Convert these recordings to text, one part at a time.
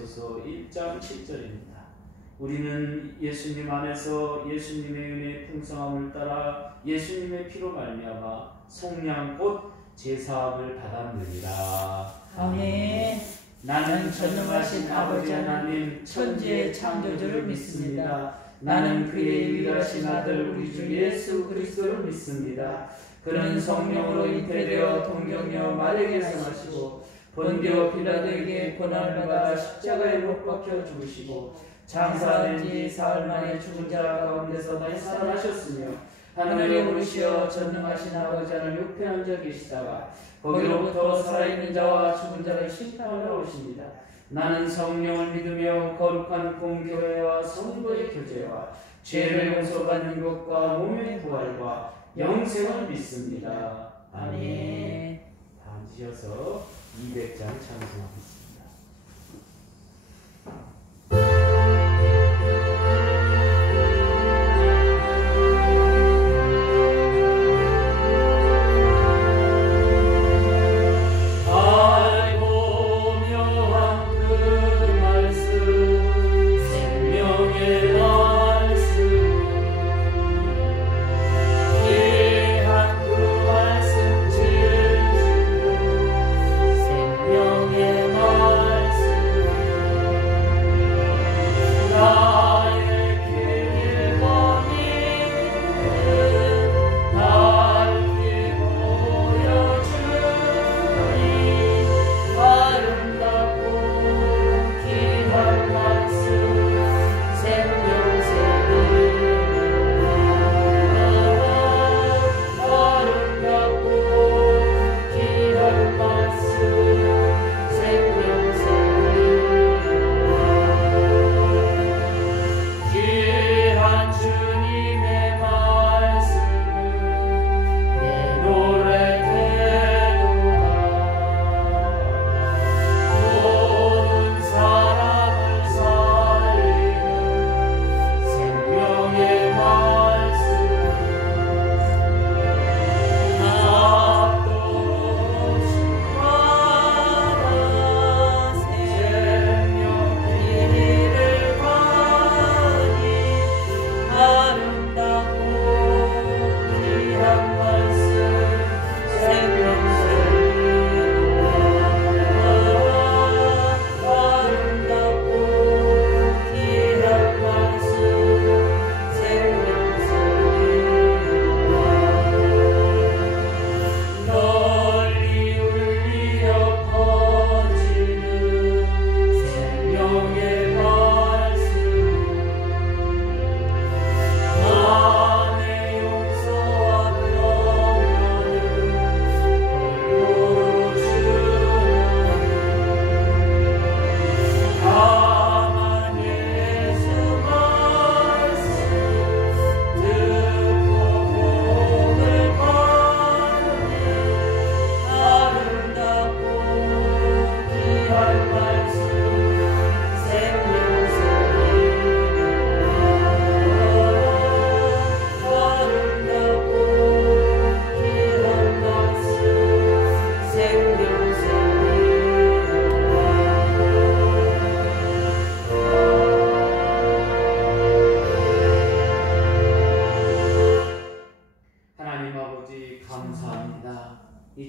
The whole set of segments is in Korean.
에베소서 1장 7절입니다. 우리는 예수님 안에서 예수님의 은혜의 풍성함을 따라 예수님의 피로 말미암아 속량 곧 제사함을 받았느니라. 아멘. 나는 전능하신 아버지 하나님 천지의 창조주를 믿습니다. 나는 그의 유일하신 아들 우리 주 예수 그리스도를 믿습니다. 그는 성령으로 잉태되어 동정녀 마리아에게서 나시고 본디오 빌라도에게 고난을 받아 십자가에 못 박혀 죽으시고 장사된 지 사흘 만에 죽은 자 가운데서 다시 살아나셨으며 하늘에 오르시어 전능하신 아버지 하나님 옆에 앉아 계시다가 거기로부터 살아있는 자와 죽은 자를 심판하러 오십니다. 나는 성령을 믿으며 거룩한 공교회와 성도의 교제와 죄를 용서받는 것과 몸의 부활과 영생을 믿습니다. 아멘. 다 앉으셔서 200장 찬송하겠습니다.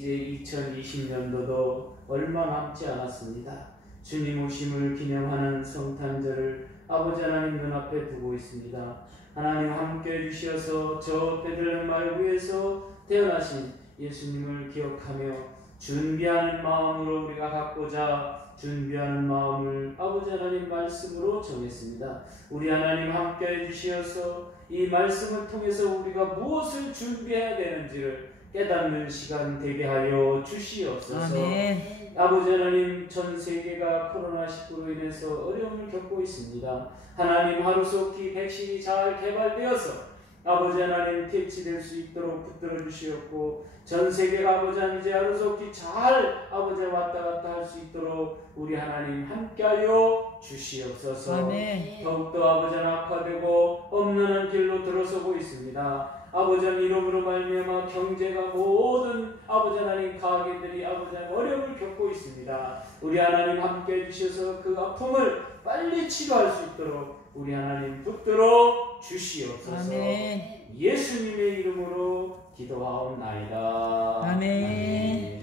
이제 2020년도도 얼마 남지 않았습니다. 주님 오심을 기념하는 성탄절을 아버지 하나님 눈앞에 두고 있습니다. 하나님 함께 해주셔서 저 베들레헴 말구에서 태어나신 예수님을 기억하며 준비하는 마음으로 우리가 갖고자 준비하는 마음을 아버지 하나님 말씀으로 정했습니다. 우리 하나님 함께 해주시어서 이 말씀을 통해서 우리가 무엇을 준비해야 되는지를 깨닫는 시간 되게 하여 주시옵소서. 아멘. 아버지 하나님, 전 세계가 코로나19로 인해서 어려움을 겪고 있습니다. 하나님, 하루속히 백신이 잘 개발되어서 아버지 하나님 퇴치될 수 있도록 붙들어 주시옵고 전 세계가 아버지 하나님 이제 하루속히 잘 아버지 왔다 갔다 할 수 있도록 우리 하나님 함께하여 주시옵소서. 아멘. 더욱더 아버지 하나님 악화되고 없는 길로 들어서고 있습니다. 아버지 하나님 이름으로 말미암아 경제가 모든 아버지 하나님 가게들이 아버지 하나님 어려움을 겪고 있습니다. 우리 하나님 함께해 주셔서 그 아픔을 빨리 치료할 수 있도록 우리 하나님 붙들어 주시옵소서. 아멘. 예수님의 이름으로 기도하옵나이다. 아멘.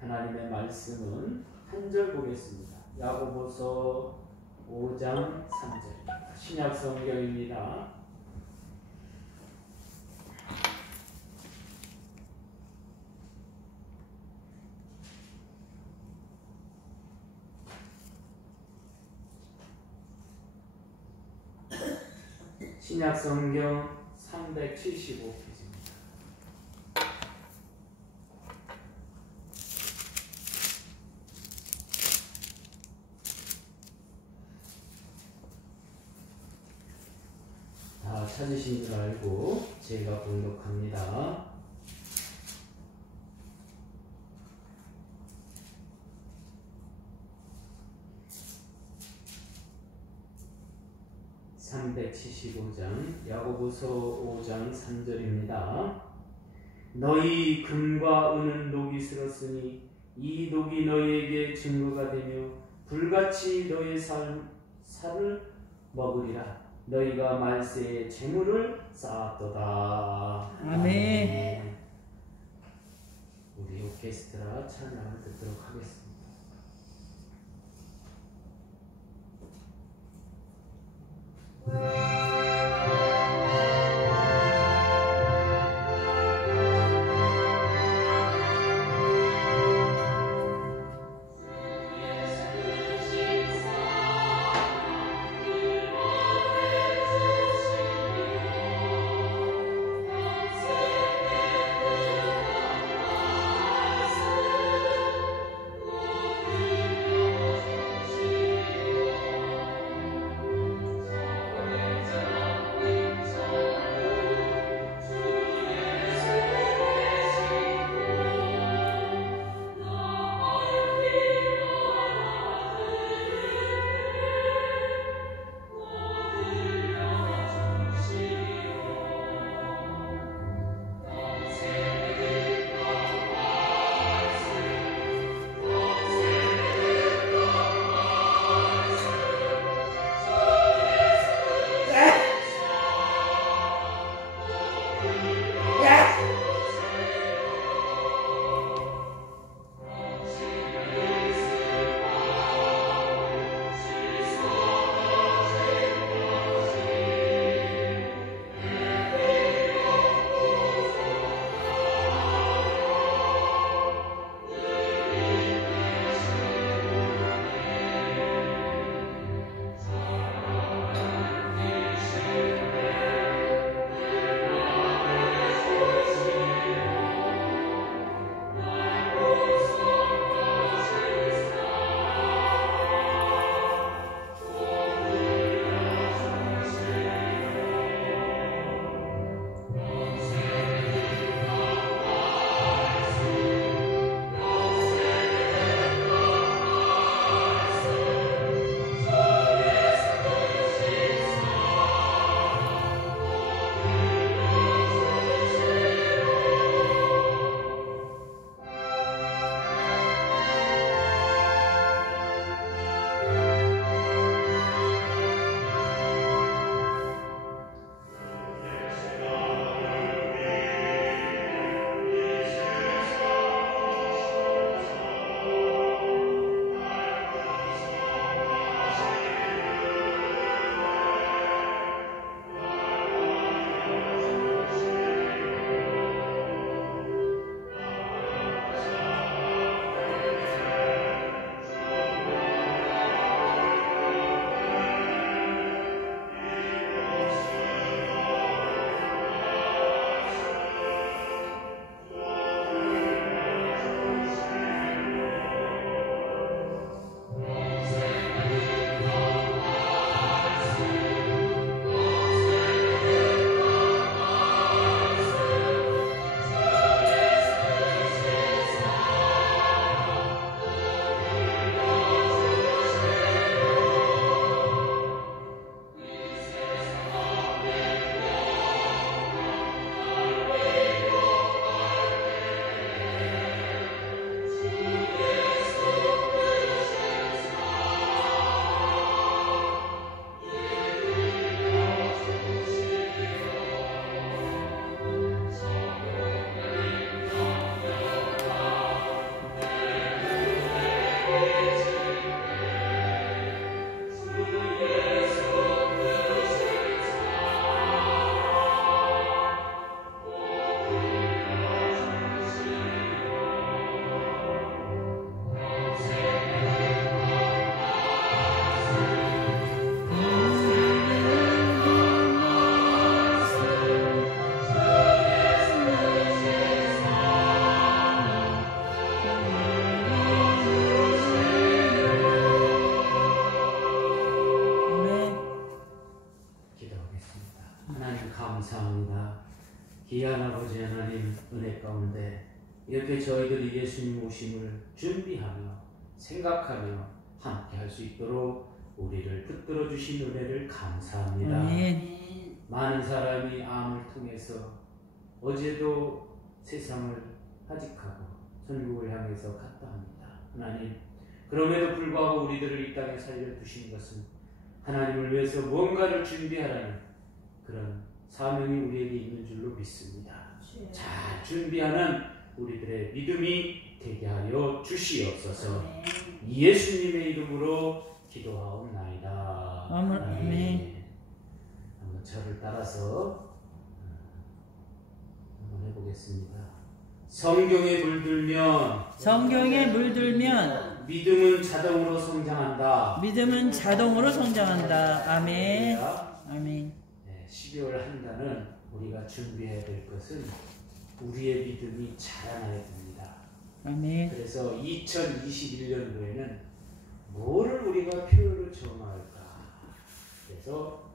하나님의 말씀은 한 절 보겠습니다. 야고보서 5장 3절 신약 성경입니다. 신약 성경 375페이지입니다. 다 찾으신 줄 알고 제가 봉독합니다. (375장) 야고보서 5장 3절입니다. 너희 금과 은은 녹이 슬었으니 이 녹이 너희에게 증거가 되며 불같이 너희 살을 먹으리라. 너희가 말세에 재물을 쌓았도다. 아멘. 우리 오케스트라 찬양을 듣도록 하겠습니다. 귀한 아버지 하나님 은혜 가운데 이렇게 저희들이 예수님 오심을 준비하며 생각하며 함께 할 수 있도록 우리를 붙들어 주신 은혜를 감사합니다. 많은 사람이 암을 통해서 어제도 세상을 하직하고 천국을 향해서 갔다 합니다. 하나님, 그럼에도 불구하고 우리들을 이 땅에 살려두신 것은 하나님을 위해서 무언가를 준비하라는 그런 사명이 우리에게 있는 줄로 믿습니다. 잘 준비하는 우리들의 믿음이 되게 하여 주시옵소서. 예수님의 이름으로 기도하옵나이다. 아멘. 한번 저를 따라서 한번 해보겠습니다. 성경에 물들면 믿음은 자동으로 성장한다. 아멘. 아멘. 12월 한 달은 우리가 준비해야 될 것은 우리의 믿음이 자라나야 됩니다. 아멘. 그래서 2021년도에는 뭐를 우리가 표현을 정할까? 그래서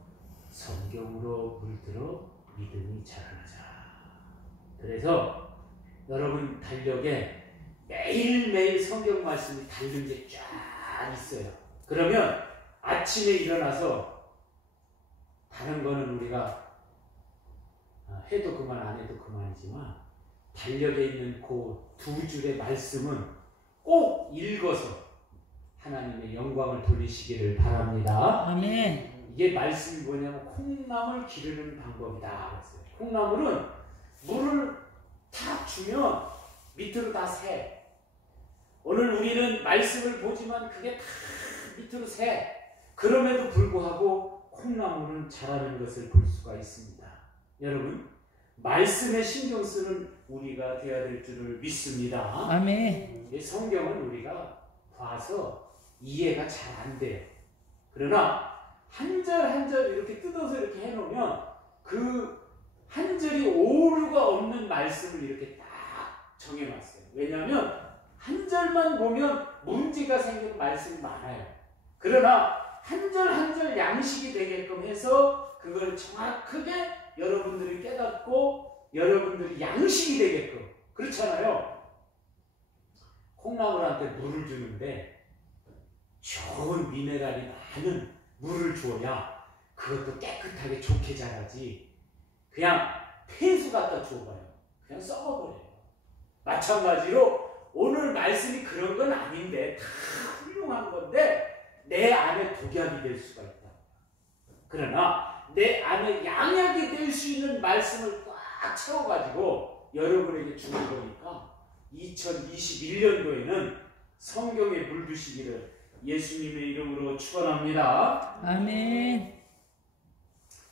성경으로 물들어 믿음이 자라나자. 그래서 여러분 달력에 매일매일 성경 말씀이 달린 게 쫙 있어요. 그러면 아침에 일어나서 다른 거는 우리가 해도 그만 안 해도 그만이지만 달력에 있는 그 두 줄의 말씀은 꼭 읽어서 하나님의 영광을 돌리시기를 바랍니다. 아멘. 이게 말씀이 뭐냐면 콩나물 기르는 방법이다 그랬어요. 콩나물은 물을 탁 주면 밑으로 다 새. 오늘 우리는 말씀을 보지만 그게 다 밑으로 새. 그럼에도 불구하고 콩나물은 자라는 것을 볼 수가 있습니다. 여러분, 말씀에 신경 쓰는 우리가 되어야 될 줄을 믿습니다. 아멘. 성경은 우리가 봐서 이해가 잘 안 돼요. 그러나 한 절 한 절 이렇게 뜯어서 이렇게 해놓으면 그 한 절이 오류가 없는 말씀을 이렇게 딱 정해놨어요. 왜냐하면 한 절만 보면 문제가 생기는 말씀이 많아요. 그러나 한 절 한 절 양식이 되게끔 해서 그걸 정확하게 여러분들이 깨닫고 여러분들이 양식이 되게끔. 그렇잖아요. 콩나물한테 물을 주는데 좋은 미네랄이 많은 물을 줘야 그것도 깨끗하게 좋게 자라지. 그냥 폐수 갖다 줘봐요. 그냥 썩어버려요. 마찬가지로 오늘 말씀이 그런 건 아닌데 다 훌륭한 건데 내 안에 독약이 될 수가 있다. 그러나 내 안에 양약이 될 수 있는 말씀을 꽉 채워가지고 여러분에게 주는 거니까 2021년도에는 성경에 물드시기를 예수님의 이름으로 축원합니다. 아멘.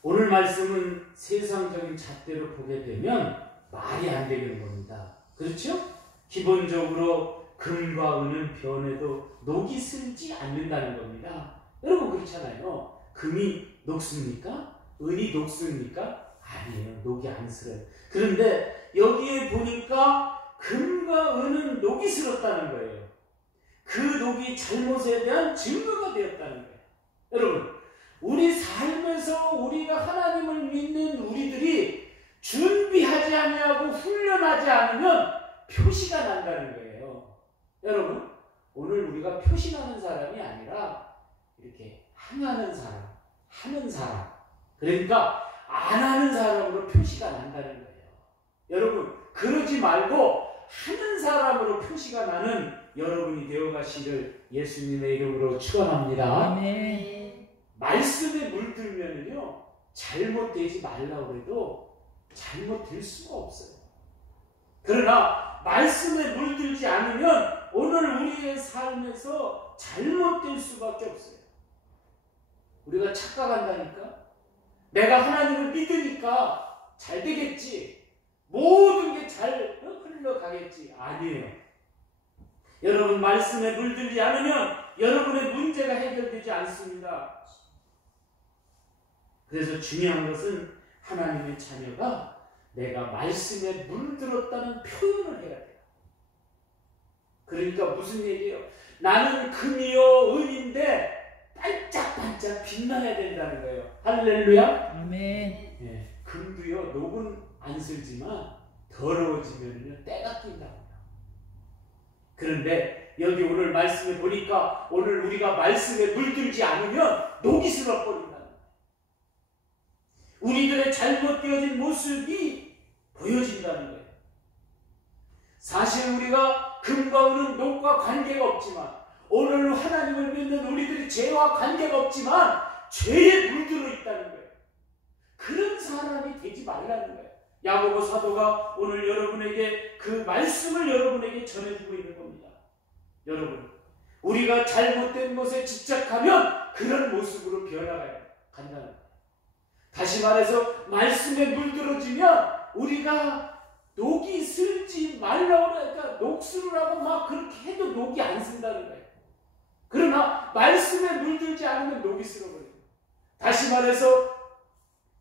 오늘 말씀은 세상적인 잣대로 보게 되면 말이 안 되는 겁니다. 그렇죠? 기본적으로 금과 은은 변해도 녹이 슬지 않는다는 겁니다. 여러분 그렇잖아요. 금이 녹습니까? 은이 녹습니까? 아니에요. 녹이 안 슬어요. 그런데 여기에 보니까 금과 은은 녹이 슬었다는 거예요. 그 녹이 잘못에 대한 증거가 되었다는 거예요. 여러분, 우리 삶에서 우리가 하나님을 믿는 우리들이 준비하지 아니하고 훈련하지 않으면 표시가 난다는 거예요. 여러분, 오늘 우리가 표시나는 사람이 아니라 이렇게 행하는 사람, 하는 사람, 그러니까 안 하는 사람으로 표시가 난다는 거예요. 여러분, 그러지 말고 하는 사람으로 표시가 나는 여러분이 되어가시를 예수님의 이름으로 축원합니다. 아멘. 말씀에 물들면요 잘못되지 말라고 해도 잘못될 수가 없어요. 그러나 말씀에 물들지 않으면 오늘 우리의 삶에서 잘못될 수밖에 없어요. 우리가 착각한다니까. 내가 하나님을 믿으니까 잘 되겠지. 모든 게 잘 흘러가겠지. 아니에요. 여러분 말씀에 물들지 않으면 여러분의 문제가 해결되지 않습니다. 그래서 중요한 것은 하나님의 자녀가 내가 말씀에 물들었다는 표현을 해야 돼요. 그러니까 무슨 얘기예요? 나는 금이요 은인데 반짝반짝 빛나야 된다는 거예요. 할렐루야. 아멘. 네, 금도요 녹은 안 쓸지만 더러워지면요 때가 낀다고요. 그런데 여기 오늘 말씀에 보니까 오늘 우리가 말씀에 물들지 않으면 녹이 슬어버린다는 거예요. 우리들의 잘못되어진 모습이 보여진다는 거예요. 사실 우리가 금과 은은 녹과 관계가 없지만 오늘 하나님을 믿는 우리들이 죄와 관계가 없지만 죄에 물들어 있다는 거예요. 그런 사람이 되지 말라는 거예요. 야고보 사도가 오늘 여러분에게 그 말씀을 여러분에게 전해주고 있는 겁니다. 여러분, 우리가 잘못된 것에 집착하면 그런 모습으로 변화가 간다는 거예요. 다시 말해서 말씀에 물들어지면 우리가 녹이 슬지 말라고 그러니까 녹수를 하고 막 그렇게 해도 녹이 안 쓴다는 거예요. 그러나 말씀에 물들지 않으면 녹이 슬어버려요. 다시 말해서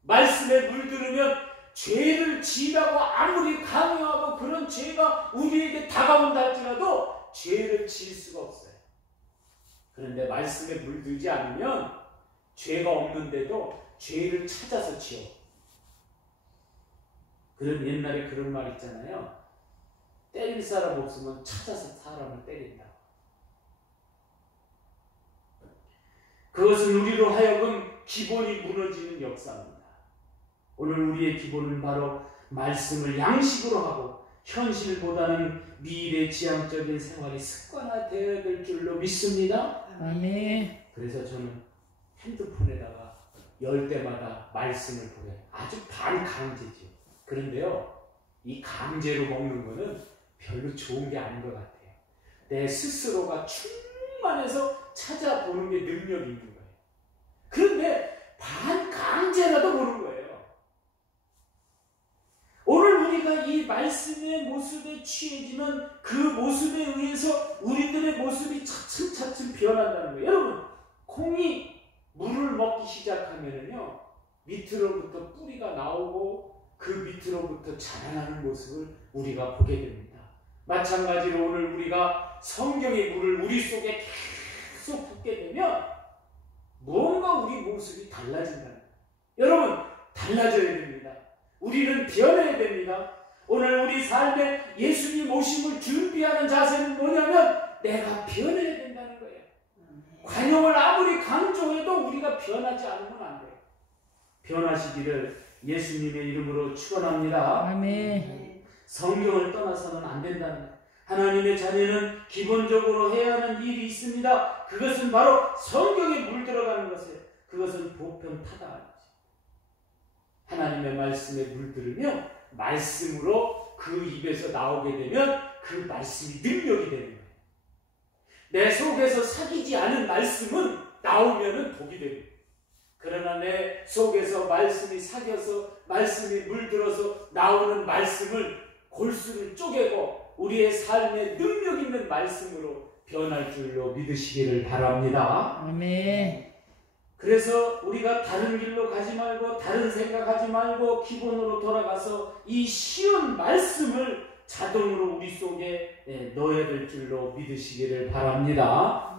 말씀에 물들으면 죄를 지라고 아무리 강요하고 그런 죄가 우리에게 다가온다 할지라도 죄를 지을 수가 없어요. 그런데 말씀에 물들지 않으면 죄가 없는데도 죄를 찾아서 지어. 그런 옛날에 그런 말 있잖아요. 때릴 사람 없으면 찾아서 사람을 때린다. 그것은 우리로 하여금 기본이 무너지는 역사입니다. 오늘 우리의 기본은 바로 말씀을 양식으로 하고 현실보다는 미래지향적인 생활이 습관화되어야 될 줄로 믿습니다. 아멘. 그래서 저는 핸드폰에다가 열 때마다 말씀을 보게 아주 반강제죠. 그런데요, 이 강제로 먹는 거는 별로 좋은 게 아닌 것 같아요. 내 스스로가 충만해서 찾아보는 게 능력이 있는 거예요. 그런데 반강제라도 보는 거예요. 오늘 우리가 이 말씀의 모습에 취해지면 그 모습에 의해서 우리들의 모습이 차츰차츰 변한다는 거예요. 여러분, 콩이 물을 먹기 시작하면은요, 밑으로부터 뿌리가 나오고 그 밑으로부터 자라나는 모습을 우리가 보게 됩니다. 마찬가지로 오늘 우리가 성경의 물을 우리 속에 계속 붓게 되면 무언가 우리 모습이 달라진다는 거예요. 여러분, 달라져야 됩니다. 우리는 변해야 됩니다. 오늘 우리 삶에 예수님 오심을 준비하는 자세는 뭐냐면 내가 변해야 된다는 거예요. 관용을 아무리 강조해도 우리가 변하지 않으면 안 돼요. 변하시기를 예수님의 이름으로 축원합니다. 아멘. 성경을 떠나서는 안 된다는 거예요. 하나님의 자녀는 기본적으로 해야 하는 일이 있습니다. 그것은 바로 성경에 물들어가는 것이에요. 그것은 보편타당한 거죠. 하나님의 말씀에 물들으면 말씀으로 그 입에서 나오게 되면 그 말씀이 능력이 되는 거예요. 내 속에서 사귀지 않은 말씀은 나오면은 독이 됩니다. 그러나 내 속에서 말씀이 사겨서 말씀이 물들어서 나오는 말씀을 골수를 쪼개고 우리의 삶에 능력 있는 말씀으로 변할 줄로 믿으시기를 바랍니다. 아멘. 그래서 우리가 다른 길로 가지 말고 다른 생각하지 말고 기본으로 돌아가서 이 쉬운 말씀을 자동으로 우리 속에 넣어야 될 줄로 믿으시기를 바랍니다.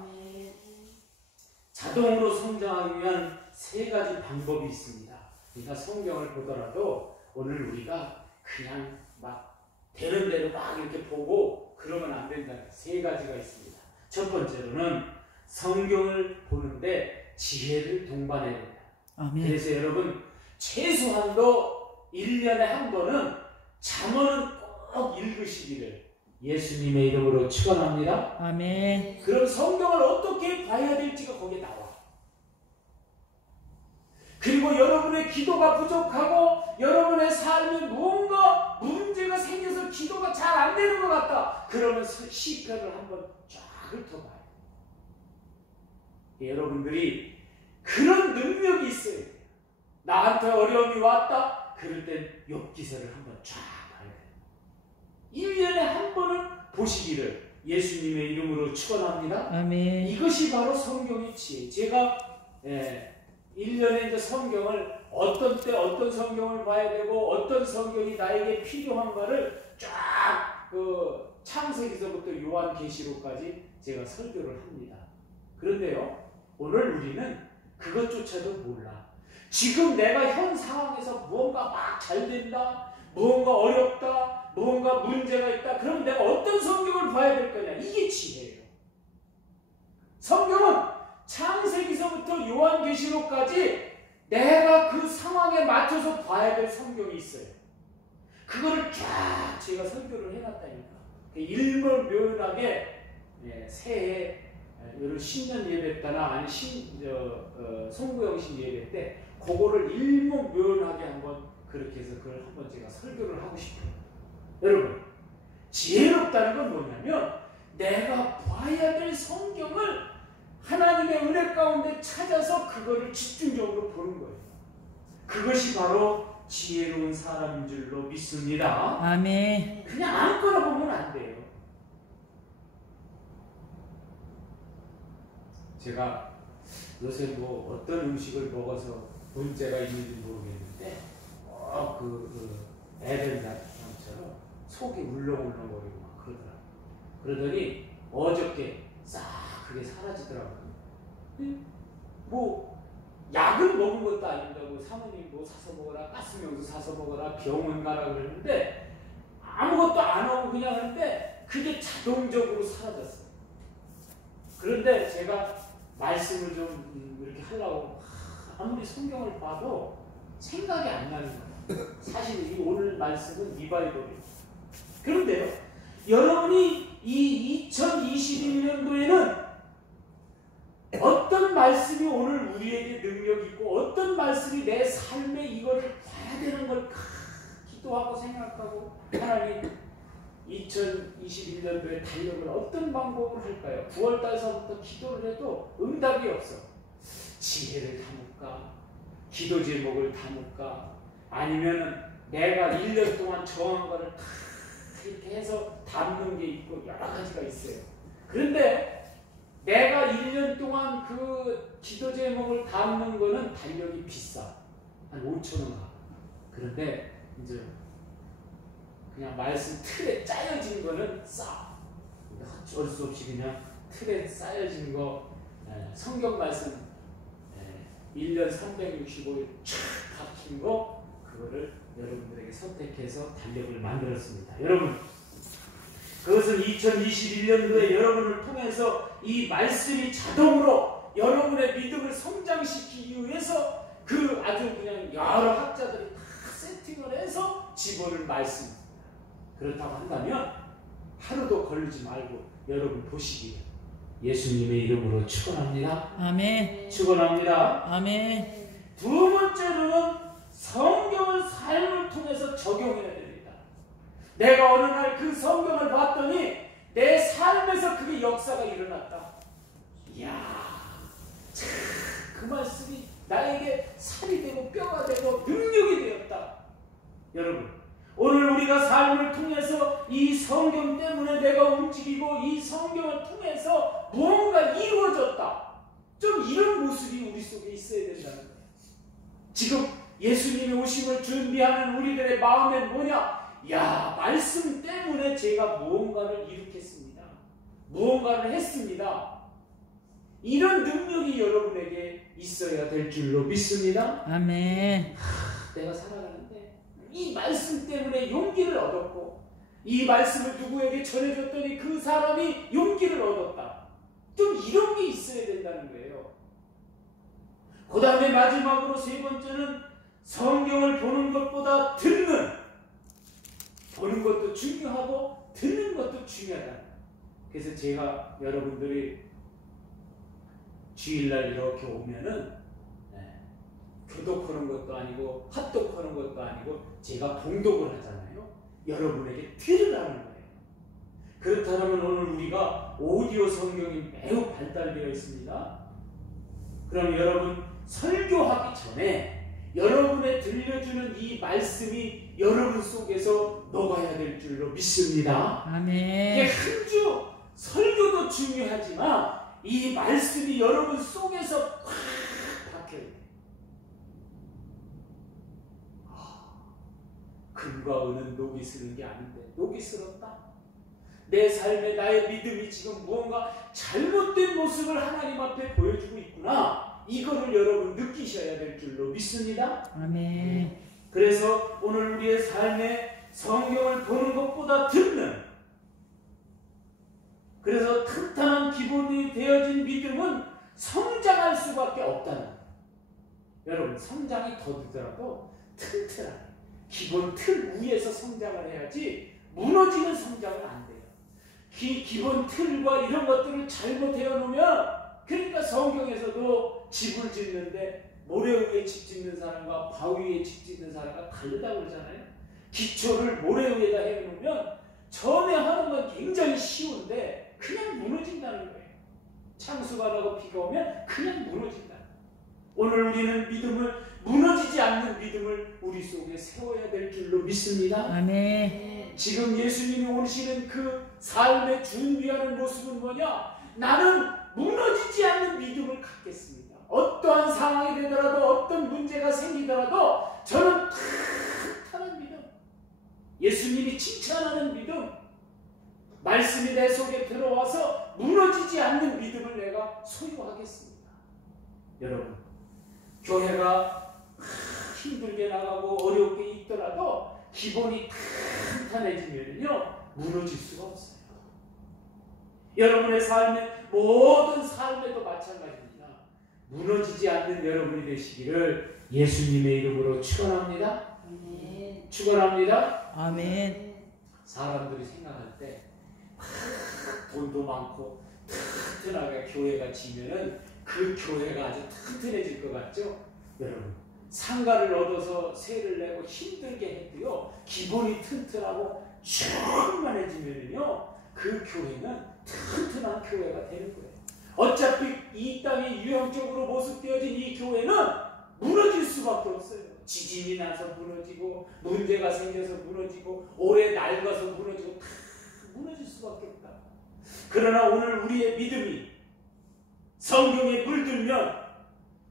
자동으로 성장하기 위한 세 가지 방법이 있습니다. 그러니까 성경을 보더라도 오늘 우리가 그냥 막 되는 대로 막 이렇게 보고 그러면 안 된다는 세 가지가 있습니다. 첫 번째로는 성경을 보는데 지혜를 동반해야 된다. 아멘. 그래서 여러분 최소한도 1년에 한 번은 잠언은 꼭 읽으시기를 예수님의 이름으로 축원합니다. 아멘. 그럼 성경을 어떻게 봐야 될지가 거기에 나와. 그리고 여러분의 기도가 부족하고 여러분의 삶에 무언가 문제가 생겨서 기도가 잘 안 되는 것 같다. 그러면 시편을 한번 쫙 훑어봐요. 여러분들이 그런 능력이 있어야 돼요. 나한테 어려움이 왔다. 그럴 땐 욥기서를 한번 쫙 봐야 돼요. 1년에 한 번은 보시기를 예수님의 이름으로 축원합니다. 아멘. 이것이 바로 성경의 지혜. 제가 1년에 이제 성경을 어떤 때 어떤 성경을 봐야 되고 어떤 성경이 나에게 필요한가를 쫙 창세기서부터 요한계시록까지 제가 설교를 합니다. 그런데요, 오늘 우리는 그것조차도 몰라. 지금 내가 현 상황에서 무언가 막 잘 된다, 무언가 어렵다, 무언가 문제가 있다. 그럼 내가 어떤 성경을 봐야 될 거냐? 이게 지혜예요. 성경은 창세기서부터 요한계시록까지 내가 그 상황에 맞춰서 봐야 될 성경이 있어요. 그거를 쫙 제가 설교를 해놨다니까. 일목요연하게 새해 이런 신년 예배 때나 아니 송구영신 예배 때 그거를 일목요연하게 한번 그렇게 해서 그걸 한번 제가 설교를 하고 싶어요. 여러분, 지혜롭다는 건 뭐냐면 내가 봐야 될 성경을 하나님의 은혜 가운데 찾아서 그거를 집중적으로 보는 거예요. 그것이 바로 지혜로운 사람인 줄로 믿습니다. 아멘. 그냥 아무거나 보면 안 돼요. 제가 요새 뭐 어떤 음식을 먹어서 문제가 있는지 모르겠는데 애들처럼 속이 울렁울렁거리고 막 그러더라고요. 그러더니 어저께 싹 그게 사라지더라고요. 뭐 약을 먹은 것도 아닌다고 사모님 뭐 사서 먹어라, 가스명수 사서 먹어라, 병원 가라 그러는데 아무것도 안 하고 그냥 하는데 그게 자동적으로 사라졌어요. 그런데 제가 말씀을 좀 이렇게 하려고 아무리 성경을 봐도 생각이 안 나는 거예요. 사실 이 오늘 말씀은 리바이벌이에요. 그런데요, 여러분이 이 2021년도에는 어떤 말씀이 오늘 우리에게 능력 있고 어떤 말씀이 내 삶에 이거를 봐야 되는 걸 기도하고 생각하고 하나님 2021년도에 달력을 어떤 방법으로 할까요? 9월달서부터 기도를 해도 응답이 없어. 지혜를 담을까? 기도 제목을 담을까? 아니면 내가 1년 동안 정한 거를 다 이렇게 해서 담는 게 있고 여러 가지가 있어요. 그런데 내가 1년 동안 그 기도 제목을 담는 거는 달력이 비싸. 한 5,000원 가. 그런데 이제 그냥 말씀 틀에 짜여진 거는 싸. 어쩔 수 없이 그냥 틀에 짜여진 거 성경 말씀 1년 365일 쫙 박힌 거 그거를 여러분들에게 선택해서 달력을 만들었습니다. 여러분, 그것은 2021년도에 여러분을 통해서 이 말씀이 자동으로 여러분의 믿음을 성장시키기 위해서 그 아주 그냥 여러 학자들이 다 세팅을 해서 집어넣은 말씀입니다. 그렇다고 한다면 하루도 걸리지 말고 여러분 보시기에 예수님의 이름으로 축원합니다. 아멘. 축원합니다. 아멘. 두 번째로는 성경을 삶을 통해서 적용해야 됩니다. 내가 어느 날 그 성경을 봤더니 내 삶에서 그게 역사가 일어났다. 이야, 참, 그 말씀이 나에게 살이 되고 뼈가 되고 능력이 되었다. 여러분, 오늘 우리가 삶을 통해서 이 성경 때문에 내가 움직이고 이 성경을 통해서 무언가 이루어졌다. 좀 이런 모습이 우리 속에 있어야 된다는 거예요. 지금 예수님이 오심을 준비하는 우리들의 마음엔 뭐냐? 야, 말씀 때문에 제가 무언가를 일으켰습니다. 무언가를 했습니다. 이런 능력이 여러분에게 있어야 될 줄로 믿습니다. 아멘. 내가 살아가는데 이 말씀 때문에 용기를 얻었고 이 말씀을 누구에게 전해줬더니 그 사람이 용기를 얻었다. 좀 이런 게 있어야 된다는 거예요. 그 다음에 마지막으로 세 번째는 성경을 보는 것보다 보는 것도 중요하고 듣는 것도 중요하다. 그래서 제가 여러분들이 주일날 이렇게 오면은 교독하는 것도 아니고 합독하는 것도 아니고 제가 봉독을 하잖아요. 여러분에게 들으라는 거예요. 그렇다면 오늘 우리가 오디오 성경이 매우 발달되어 있습니다. 그럼 여러분 설교하기 전에 여러분의 들려주는 이 말씀이 여러분 속에서 녹아야 될 줄로 믿습니다. 아멘. 이게 한 주 설교도 중요하지만 이 말씀이 여러분 속에서 확 박혀야 돼요. 금과 은은 녹이 스는 게 아닌데 녹이 슬었다. 내 삶에 나의 믿음이 지금 무언가 잘못된 모습을 하나님 앞에 보여주고 있구나. 이거를 여러분 느끼셔야 될 줄로 믿습니다. 아멘. 그래서 오늘 우리의 삶에 성경을 보는 것보다 듣는, 그래서 탄탄한 기본이 되어진 믿음은 성장할 수밖에 없다는 거예요. 여러분, 성장이 더디더라도 튼튼한 기본 틀 위에서 성장을 해야지 무너지는 성장은 안 돼요. 기본 틀과 이런 것들을 잘못해어 놓으면, 그러니까 성경에서도 집을 짓는데 모래 위에 집 짓는 사람과 바위 위에 집 짓는 사람과 다르다고 그러잖아요. 기초를 모래 위에다 해놓으면 처음에 하는 건 굉장히 쉬운데 그냥 무너진다는 거예요. 창수가 나고 비가 오면 그냥 무너진다. 오늘 우리는 믿음을, 무너지지 않는 믿음을 우리 속에 세워야 될 줄로 믿습니다. 아멘. 지금 예수님이 오시는 그 삶에 준비하는 모습은 뭐냐? 나는 무너지지 않는 믿음을 갖겠습니다. 어떠한 상황이 되더라도, 어떤 문제가 생기더라도 저는 탄탄한 믿음, 예수님이 칭찬하는 믿음, 말씀이 내 속에 들어와서 무너지지 않는 믿음을 내가 소유하겠습니다. 여러분, 교회가 힘들게 나가고 어렵게 있더라도 기본이 탄탄해지면요 무너질 수가 없어요. 여러분의 삶에, 모든 삶에도 마찬가지입니다. 무너지지 않는 여러분이 되시기를 예수님의 이름으로 축원합니다. 축원합니다. 아멘. 사람들이 생각할 때 돈도 많고 튼튼하게 교회가 지면은 그 교회가 아주 튼튼해질 것 같죠? 여러분, 상가를 얻어서 세를 내고 힘들게 해도요, 기본이 튼튼하고 충만해지면요 그 교회는 튼튼한 교회가 되는 거예요. 어차피 이 땅에 유형적으로 모습되어진 이 교회는 무너질 수밖에 없어요. 지진이 나서 무너지고, 문제가 생겨서 무너지고, 오래 낡아서 무너지고, 다 무너질 수밖에 없다. 그러나 오늘 우리의 믿음이 성경에 물들면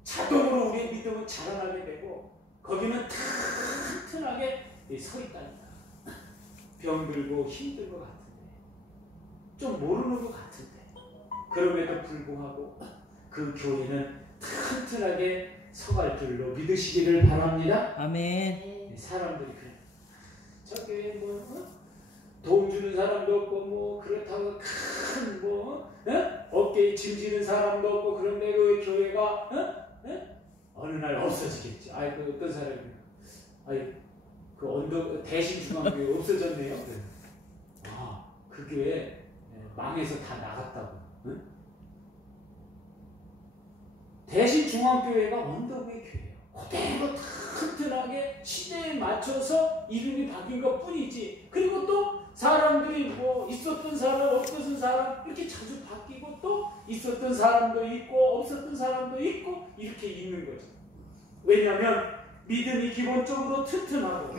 자동으로 우리의 믿음은 자라나게 되고, 거기는 튼튼하게 서 있다니까. 병들고 힘든 것 같은데, 좀 모르는 것 같은데, 그럼에도 불구하고 그 교회는 튼튼하게 서갈 줄로 믿으시기를 바랍니다. 아멘. 사람들이 그래, 저 교회 돈 주는 사람도 없고, 그렇다고 큰 어깨에 짐 지는 사람도 없고, 그런데 그 교회가 어느 날 없어지겠지. 그 어떤 사람이, 그 언덕 대신중앙교회 없어졌네요. 그 교회 망해서 다 나갔다고. 대신중앙교회가 언덕 위의 교회예요. 그대로 튼튼하게 시대에 맞춰서 이름이 바뀐 것 뿐이지. 그리고 또 사람들이 있었던 사람, 없었던 사람 이렇게 자주 바뀌고, 또 있었던 사람도 있고 없었던 사람도 있고 이렇게 있는 거죠. 왜냐하면 믿음이 기본적으로 튼튼하고,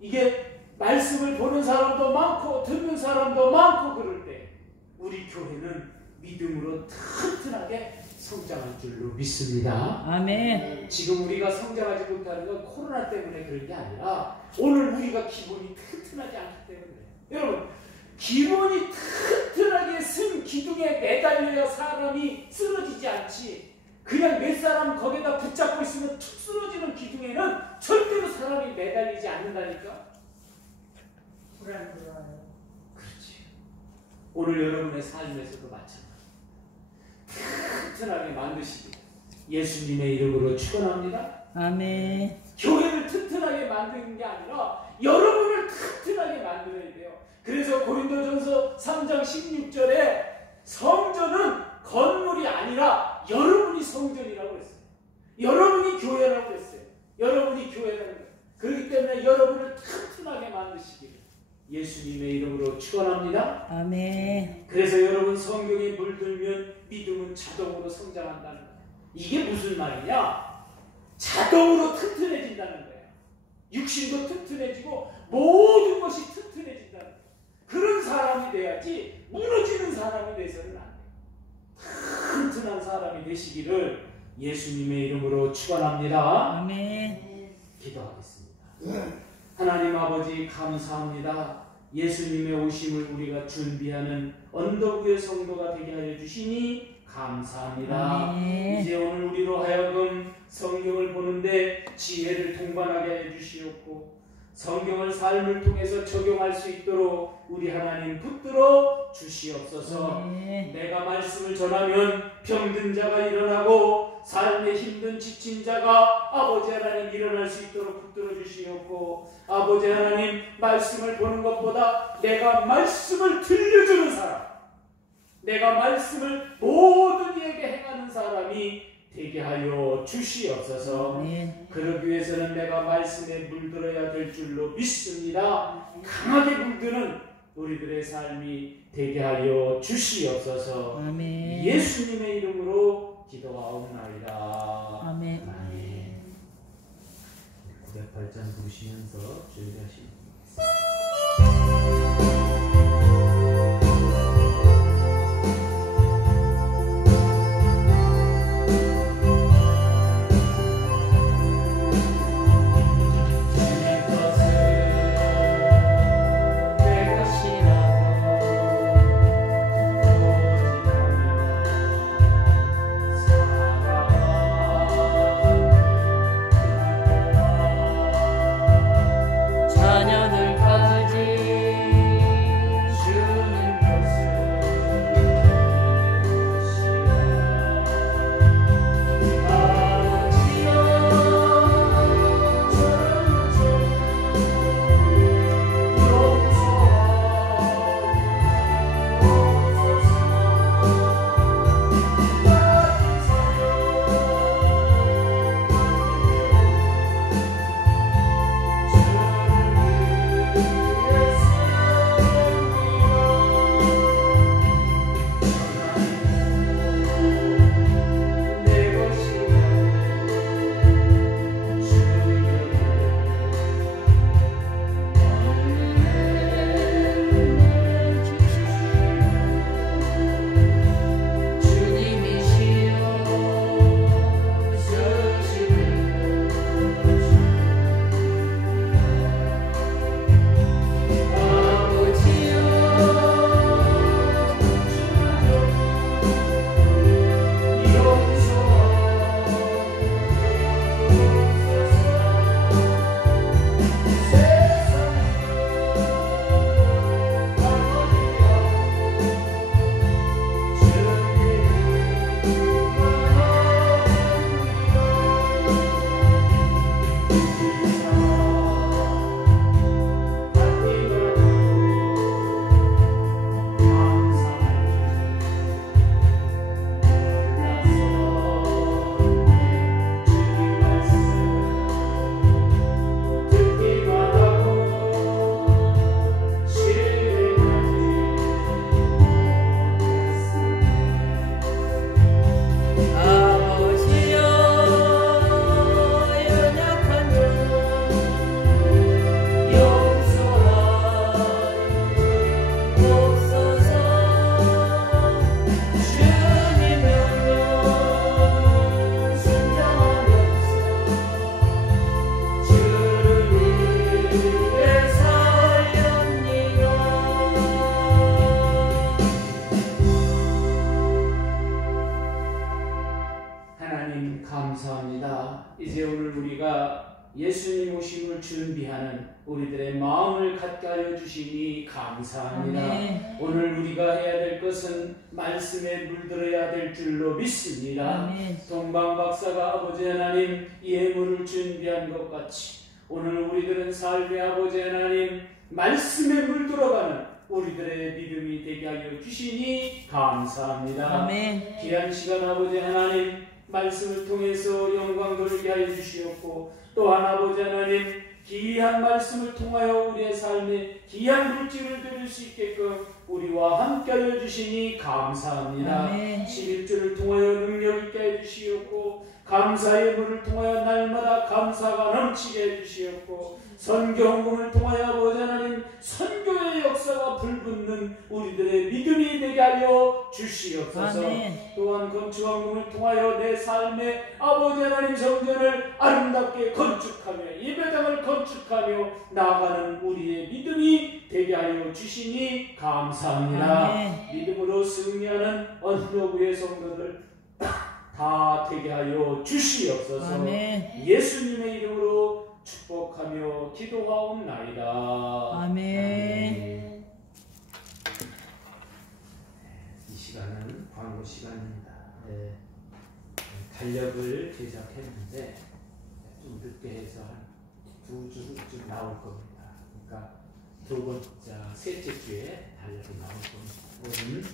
이게 말씀을 보는 사람도 많고 듣는 사람도 많고 그럴 때 우리 교회는 믿음으로 튼튼하게 성장할 줄로 믿습니다. 아멘. 지금 우리가 성장하지 못하는 건 코로나 때문에 그런 게 아니라 오늘 우리가 기본이 튼튼하지 않기 때문에 그래요. 여러분, 기본이 튼튼하게 쓴 기둥에 매달려야 사람이 쓰러지지 않지, 그냥 몇 사람 거기다 붙잡고 있으면 툭 쓰러지는 기둥에는 절대로 사람이 매달리지 않는다니까. 불안불안해요. 그렇지. 오늘 여러분의 삶에서도 마찬가지. 튼튼하게 만드시기 예수님의 이름으로 축원합니다. 아멘. 교회를 튼튼하게 만드는 게 아니라 여러분을 튼튼하게 만들어야 돼요. 그래서 고린도전서 3장 16절에 성전은 건물이 아니라 여러분이 성전이라고 했어요. 여러분이 교회라고 했어요. 여러분이 교회라는 거예요. 그렇기 때문에 여러분을 튼튼하게 만드시기를 예수님의 이름으로 축원합니다. 아멘. 그래서 여러분, 성경에 물들면 믿음은 자동으로 성장한다는 거예요. 이게 무슨 말이냐? 자동으로 튼튼해진다는 거예요. 육신도 튼튼해지고 모든 것이 튼튼해진다는 거예요. 그런 사람이 돼야지 무너지는 사람이 돼서는 안 돼요. 튼튼한 사람이 되시기를 예수님의 이름으로 축원합니다. 아멘. 기도하겠습니다. 하나님 아버지, 감사합니다. 예수님의 오심을 우리가 준비하는 언덕 위의 성도가 되게 하여 주시니 감사합니다. 아멘. 이제 오늘 우리로 하여금 성경을 보는데 지혜를 동반하게 해주시옵고 성경을 삶을 통해서 적용할 수 있도록 우리 하나님 붙들어 주시옵소서. 내가 말씀을 전하면 병든 자가 일어나고 삶에 힘든 지친 자가 아버지 하나님 일어날 수 있도록 붙들어 주시옵고 아버지 하나님 말씀을 보는 것보다 내가 말씀을 들려주는 사람, 내가 말씀을 모든 이에게 행하는 사람이 되게 하여 주시옵소서. 그러기 위해서는 내가 말씀에 물들어야 될 줄로 믿습니다. 강하게 물드는 우리들의 삶이 되게 하여 주시옵소서. 예수님의 이름으로 기도하옵나이다. 아멘. 908장 부르시면서 준비하십니다. 예수님 오심을 준비하는 우리들의 마음을 갖게 하여 주시니 감사합니다. 아멘. 오늘 우리가 해야 될 것은 말씀에 물들어야 될 줄로 믿습니다. 아멘. 동방 박사가 아버지 하나님 예물을 준비한 것 같이 오늘 우리들은 삶의 아버지 하나님 말씀에 물들어가는 우리들의 믿음이 되게 하여 주시니 감사합니다. 아멘. 귀한 시간 아버지 하나님 말씀을 통해서 영광 돌게 하여 주시옵고 또한 아버지 하나님 귀한 말씀을 통하여 우리의 삶에 귀한 물질을 드릴 수 있게끔 우리와 함께 하여 주시니 감사합니다. 아멘. 11주를 통하여 능력 있게 해주시옵고 감사의 물을 통하여 날마다 감사가 넘치게 해주시옵고 선교헌금을 통하여 아버지 하나님 선교의 역사가 불붙는 우리들의 믿음이 되게 하여 주시옵소서. 아멘. 또한 건축헌금을 통하여 내 삶의 아버지 하나님 성전을 아름답게 건축하며 예배당을 건축하며 나아가는 우리의 믿음이 되게 하여 주시니 감사합니다. 아멘. 믿음으로 승리하는 언덕 위의 성도들 다 되게 하여 주시옵소서. 아멘. 예수님의 이름으로 축복하며 기도하옵나이다. 아멘. 이 시간은 광고 시간입니다. 네. 달력을 제작했는데 좀 늦게 해서 한 2주쯤 나올 겁니다. 그러니까 셋째 주에 달력이 나올 겁니다. 오늘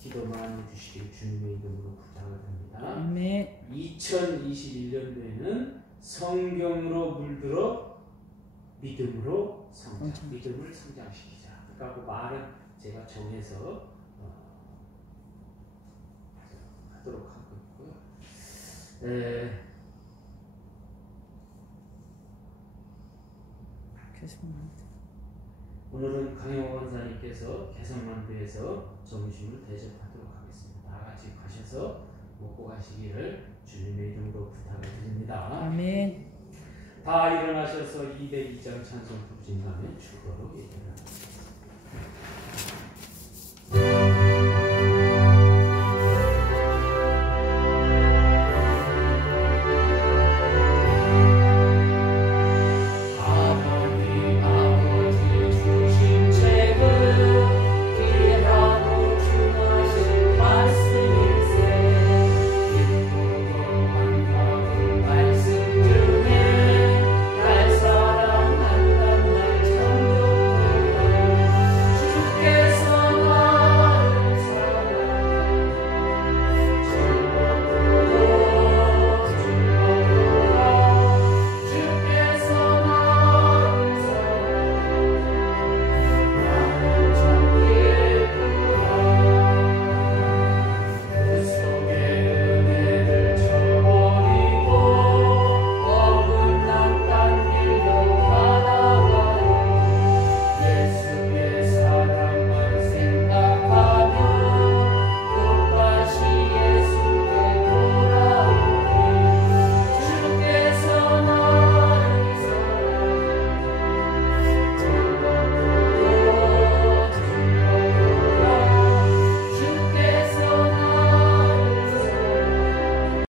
기도만 해주시길 주님의 이름으로 부탁을 합니다. 아멘. 2021년도에는 성경으로 물들어 믿음으로 성장, 믿음을 성장시키자. 그러니까 그 말은 제가 정해서 하도록 한 거고요. 오늘은 강영호 원사님께서 개성만두에서 점심을 대접하도록 하겠습니다. 다 같이 가셔서 먹고 가시기를 주님의 이름으로 부탁을 드립니다. 아멘. 다 일어나셔서 202장 찬송 부르신 다음에 축도로 예배를 합니다.